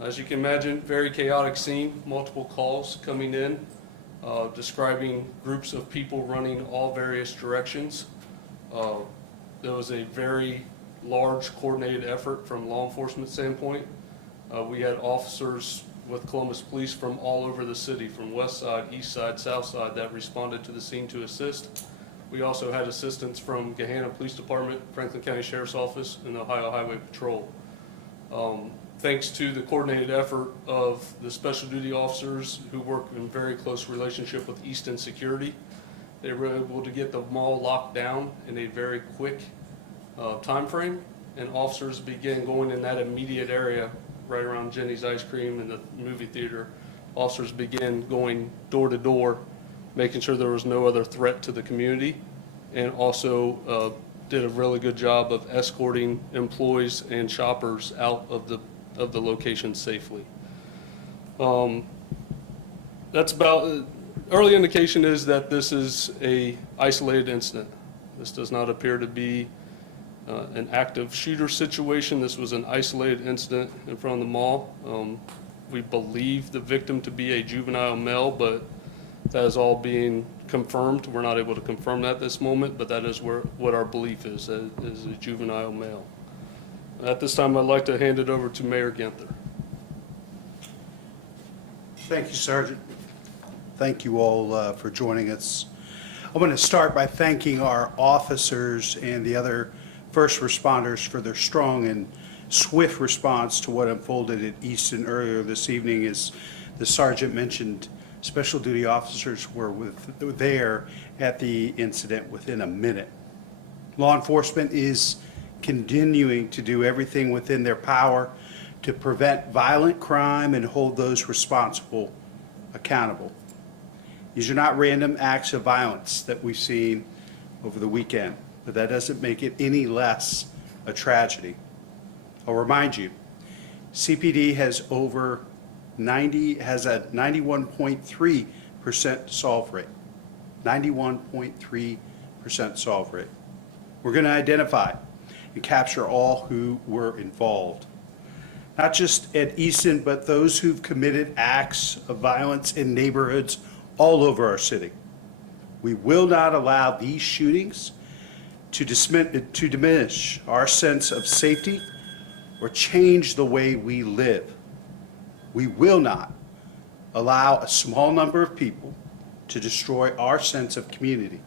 As you can imagine, very chaotic scene, multiple calls coming in, describing groups of people running all various directions. There was a very large coordinated effort from law enforcement standpoint. We had officers with Columbus Police from all over the city, from west side, east side, south side, that responded to the scene to assist. We also had assistance from Gahanna Police Department, Franklin County Sheriff's Office, and Ohio Highway Patrol. Thanks to the coordinated effort of the special duty officers who work in very close relationship with Easton Security, they were able to get the mall locked down in a very quick time frame, and officers began going in that immediate area right around Jenny's Ice Cream and the movie theater. Officers began going door to door, making sure there was no other threat to the community, and also did a really good job of escorting employees and shoppers out of the location safely. That's about, early indication is that this is a isolated incident. This does not appear to be an active shooter situation. This was an isolated incident in front of the mall. We believe the victim to be a juvenile male, but that is all being confirmed. We're not able to confirm that at this moment, but that is what our belief is a juvenile male. At this time, I'd like to hand it over to Mayor Ginther. Thank you, Sergeant. Thank you all for joining us. I want to start by thanking our officers and the other first responders for their strong and swift response to what unfolded at Easton earlier this evening. As the Sergeant mentioned, special duty officers were there at the incident within a minute. Law enforcement is continuing to do everything within their power to prevent violent crime and hold those responsible accountable. These are not random acts of violence that we've seen over the weekend, but that doesn't make it any less a tragedy. I'll remind you, CPD has a 91.3% solve rate. 91.3% solve rate. We're going to identify and capture all who were involved. Not just at Easton, but those who've committed acts of violence in neighborhoods all over our city. We will not allow these shootings to diminish our sense of safety or change the way we live. We will not allow a small number of people to destroy our sense of community.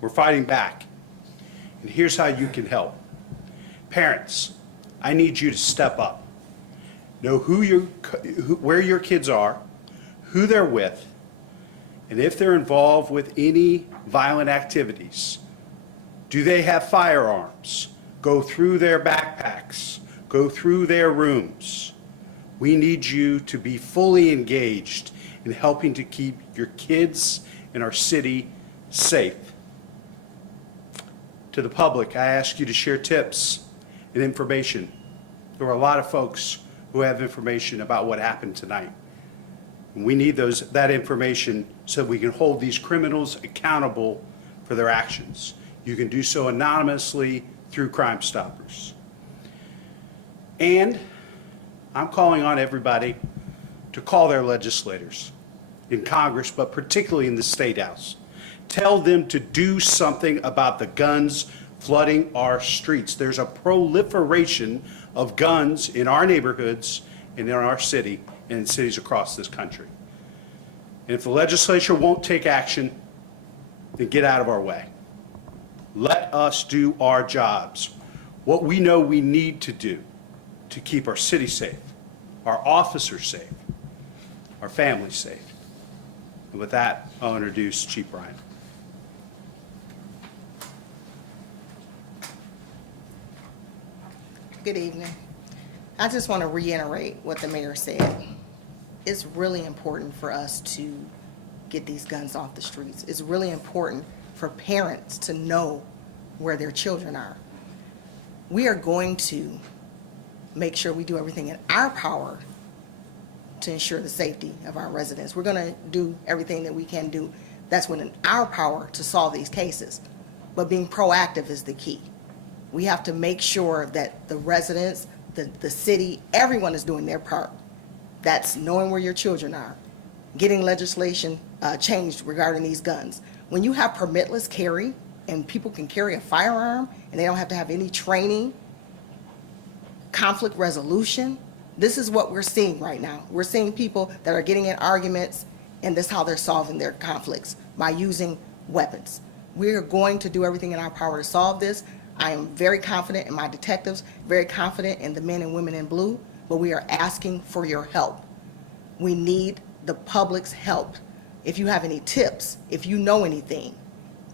We're fighting back, and here's how you can help. Parents, I need you to step up. Know where your kids are, who they're with, and if they're involved with any violent activities. Do they have firearms? Go through their backpacks. Go through their rooms. We need you to be fully engaged in helping to keep your kids and our city safe. To the public, I ask you to share tips and information. There are a lot of folks who have information about what happened tonight. We need that information so we can hold these criminals accountable for their actions. You can do so anonymously through Crime Stoppers. And I'm calling on everybody to call their legislators in Congress, but particularly in the State House. Tell them to do something about the guns flooding our streets. There's a proliferation of guns in our neighborhoods and in our city and in cities across this country. And if the legislature won't take action, then get out of our way. Let us do our jobs, what we know we need to do to keep our city safe, our officers safe, our families safe. And with that, I'll introduce Chief Bryant. Good evening. I just want to reiterate what the mayor said. It's really important for us to get these guns off the streets. It's really important for parents to know where their children are. We are going to make sure we do everything in our power to ensure the safety of our residents. We're going to do everything that we can do that's within our power to solve these cases. But being proactive is the key. We have to make sure that the residents the city, everyone is doing their part. That's knowing where your children are, getting legislation changed regarding these guns. When you have permitless carry and people can carry a firearm and they don't have to have any training, conflict resolution, this is what we're seeing right now. We're seeing people that are getting in arguments, and this is how they're solving their conflicts, by using weapons. We are going to do everything in our power to solve this. I am very confident in my detectives, very confident in the men and women in blue, but we are asking for your help. We need the public's help. If you have any tips, if you know anything,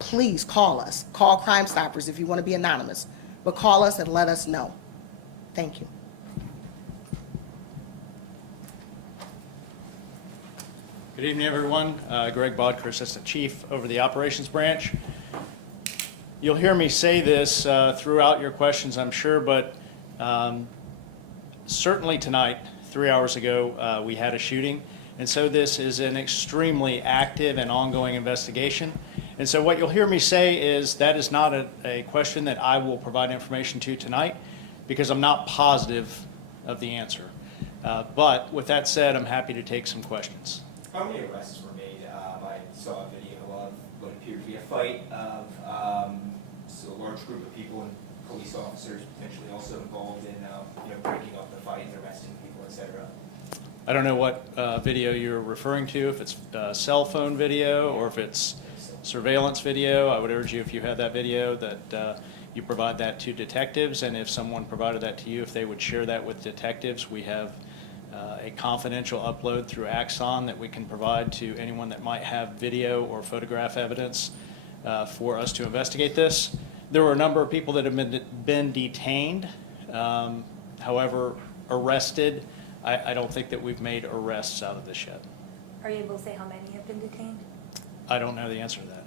please call us. Call Crime Stoppers if you want to be anonymous, but call us and let us know. Thank you. Good evening, everyone. Greg Bodker, Assistant Chief over the Operations Branch. You'll hear me say this throughout your questions, I'm sure, but certainly tonight, 3 hours ago, we had a shooting. And so this is an extremely active and ongoing investigation. And so what you'll hear me say is that is not a question that I will provide information to tonight, because I'm not positive of the answer. But with that said, I'm happy to take some questions. How many arrests were made? I saw a video of what appeared to be a fight of so a large group of people and police officers potentially also involved in breaking up the fight and arresting people, etc. I don't know what video you're referring to, if it's cell phone video or if it's surveillance video. I would urge you, if you have that video, that you provide that to detectives, and if someone provided that to you, if they would share that with detectives. We have a confidential upload through Axon that we can provide to anyone that might have video or photograph evidence for us to investigate this. There were a number of people that have been detained, however, arrested. I don't think that we've made arrests out of this yet. Are you able to say how many have been detained? I don't know the answer to that.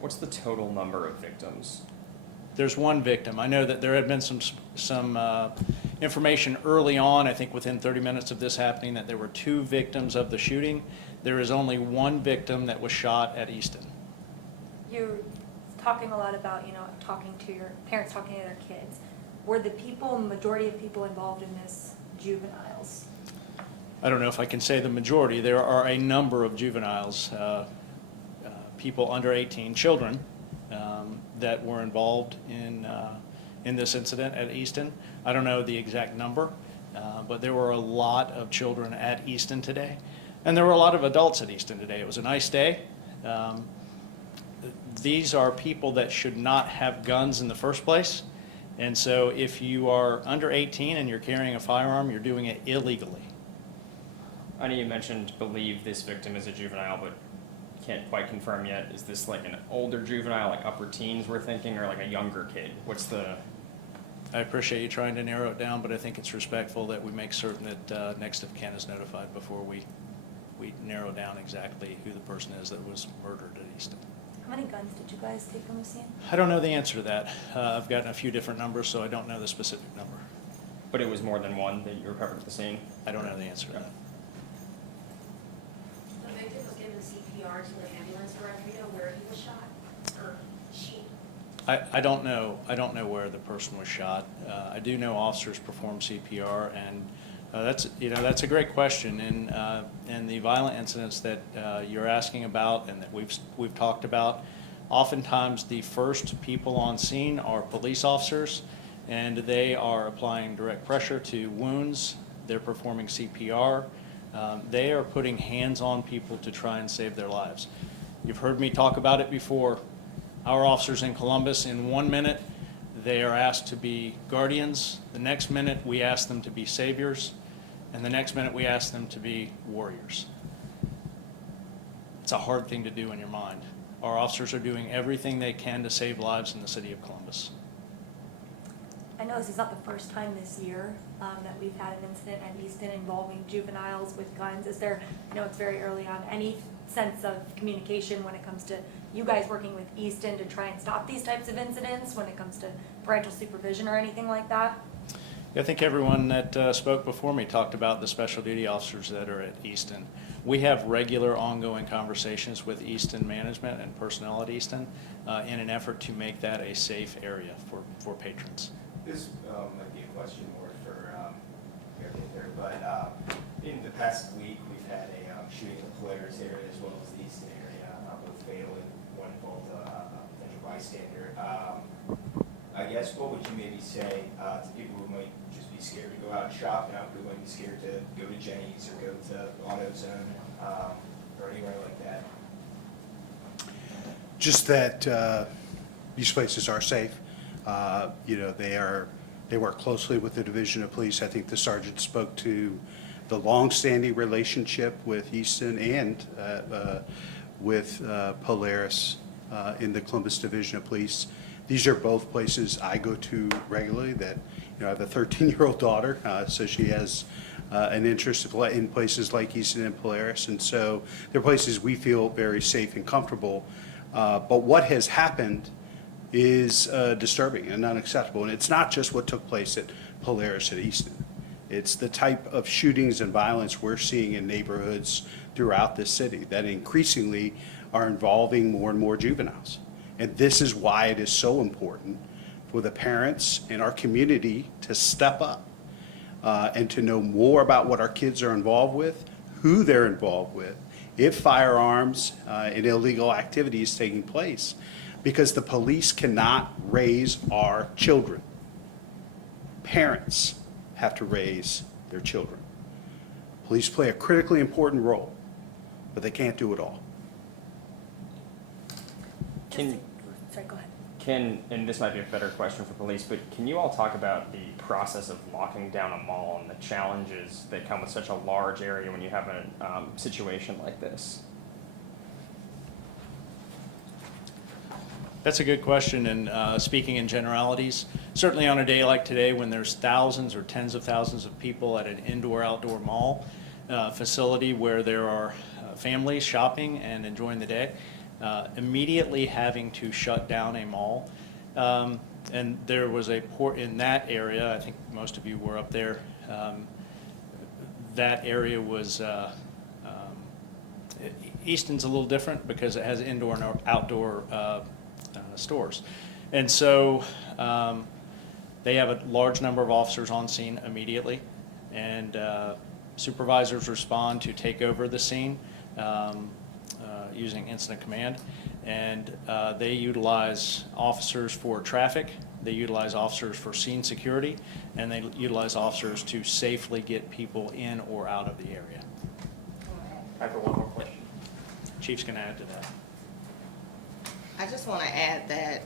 What's the total number of victims? There's one victim. I know that there had been some information early on, I think within 30 minutes of this happening, that there were 2 victims of the shooting. There is only 1 victim that was shot at Easton. You're talking a lot about, talking to your parents, talking to their kids. Were the majority of people involved in this juveniles? I don't know if I can say the majority. There are a number of juveniles, people under 18, children, that were involved in this incident at Easton. I don't know the exact number, but there were a lot of children at Easton today. And there were a lot of adults at Easton today. It was a nice day. These are people that should not have guns in the first place. And so if you are under 18 and you're carrying a firearm, you're doing it illegally. I know you mentioned believe this victim is a juvenile, but can't quite confirm yet. Is this like an older juvenile, like upper teens we're thinking, or like a younger kid? What's the... I appreciate you trying to narrow it down, but I think it's respectful that we make certain that next of kin is notified before we narrow down exactly who the person is that was murdered at Easton. How many guns did you guys take from the scene? I don't know the answer to that. I've gotten a few different numbers, so I don't know the specific number. But it was more than one that you recovered at the scene? I don't know the answer to that. The victim was given CPR to the ambulance arrived. Do you know where he was shot, or she? I don't know. I don't know where the person was shot. I do know officers perform CPR, and that's a great question. And the violent incidents that you're asking about and that we've talked about, oftentimes the first people on scene are police officers, and they are applying direct pressure to wounds. They're performing CPR. They are putting hands on people to try and save their lives. You've heard me talk about it before. Our officers in Columbus, in 1 minute, they are asked to be guardians. The next minute, we ask them to be saviors. And the next minute, we ask them to be warriors. It's a hard thing to do in your mind. Our officers are doing everything they can to save lives in the city of Columbus. I know this is not the first time this year that we've had an incident at Easton involving juveniles with guns. Is there, it's very early on, any sense of communication when it comes to you guys working with Easton to try and stop these types of incidents, when it comes to parental supervision or anything like that? I think everyone that spoke before me talked about the special duty officers that are at Easton. We have regular ongoing conversations with Easton management and personnel at Easton in an effort to make that a safe area for patrons. This might be a question more for past week, we've had a shooting in the Polaris area as well as the Easton area, both fatal and one involved a potential bystander. I guess what would you maybe say to people who might just be scared to go out and shop now, who might be scared to go to Jenny's or go to AutoZone or anywhere like that? Just that these places are safe. They work closely with the Division of Police. I think the sergeant spoke to the longstanding relationship with Easton and with Polaris in the Columbus Division of Police. These are both places I go to regularly. That I have a 13-year-old daughter, so she has an interest in places like Easton and Polaris, and so they're places we feel very safe and comfortable. But what has happened is disturbing and unacceptable. And it's not just what took place at Polaris at Easton. It's the type of shootings and violence we're seeing in neighborhoods throughout the city that increasingly are involving more and more juveniles. And this is why it is so important for the parents in our community to step up and to know more about what our kids are involved with, who they're involved with, if firearms and illegal activity is taking place, because the police cannot raise our children. Parents have to raise their children. Police play a critically important role, but they can't do it all. Sorry, go ahead. And this might be a better question for police, but can you all talk about the process of locking down a mall and the challenges that come with such a large area when you have a situation like this? That's a good question, and speaking in generalities, certainly on a day like today when there's thousands or tens of thousands of people at an indoor-outdoor mall facility where there are families shopping and enjoying the day, immediately having to shut down a mall. And there was a port in that area, I think most of you were up there, that area was, Easton's a little different because it has indoor and outdoor stores. And so they have a large number of officers on scene immediately, and supervisors respond to take over the scene using incident command, and they utilize officers for traffic, they utilize officers for scene security, and they utilize officers to safely get people in or out of the area. I have one more question. Chief's going to add to that. I just want to add that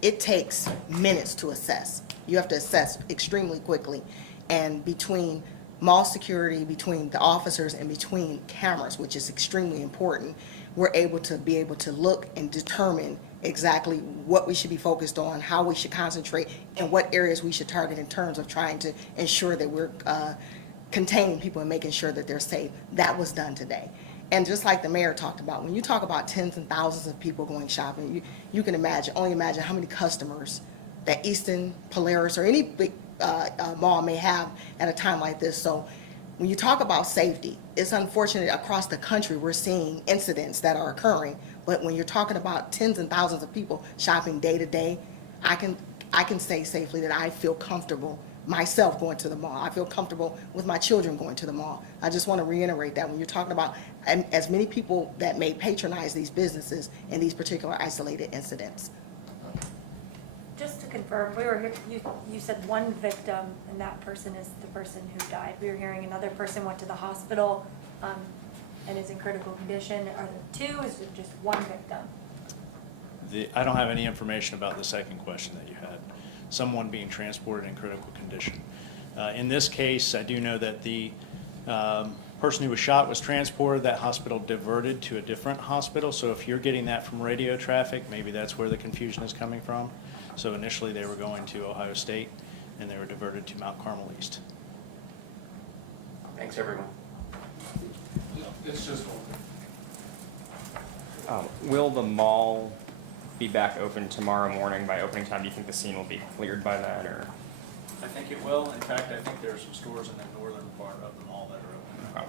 it takes minutes to assess. You have to assess extremely quickly. And between mall security, between the officers, and between cameras, which is extremely important, we're able to look and determine exactly what we should be focused on, how we should concentrate, and what areas we should target in terms of trying to ensure that we're containing people and making sure that they're safe. That was done today. And just like the mayor talked about, when you talk about tens and thousands of people going shopping, you can only imagine how many customers that Easton, Polaris, or any big mall may have at a time like this. So when you talk about safety, it's unfortunate across the country we're seeing incidents that are occurring. But when you're talking about tens and thousands of people shopping day to day, I can say safely that I feel comfortable myself going to the mall. I feel comfortable with my children going to the mall. I just want to reiterate that when you're talking about as many people that may patronize these businesses in these particular isolated incidents. Just to confirm, we were here, you said one victim, and that person is the person who died. We were hearing another person went to the hospital and is in critical condition. Are there two? Is it just one victim? I don't have any information about the second question that you had, someone being transported in critical condition. In this case, I do know that the person who was shot was transported. That hospital diverted to a different hospital. So if you're getting that from radio traffic, maybe that's where the confusion is coming from. So initially they were going to Ohio State, and they were diverted to Mount Carmel East. Thanks, everyone. It's just one. Will the mall be back open tomorrow morning by opening time? Do you think the scene will be cleared by then, or? I think it will. In fact, I think there are some stores in the northern part of the mall that are open. Okay.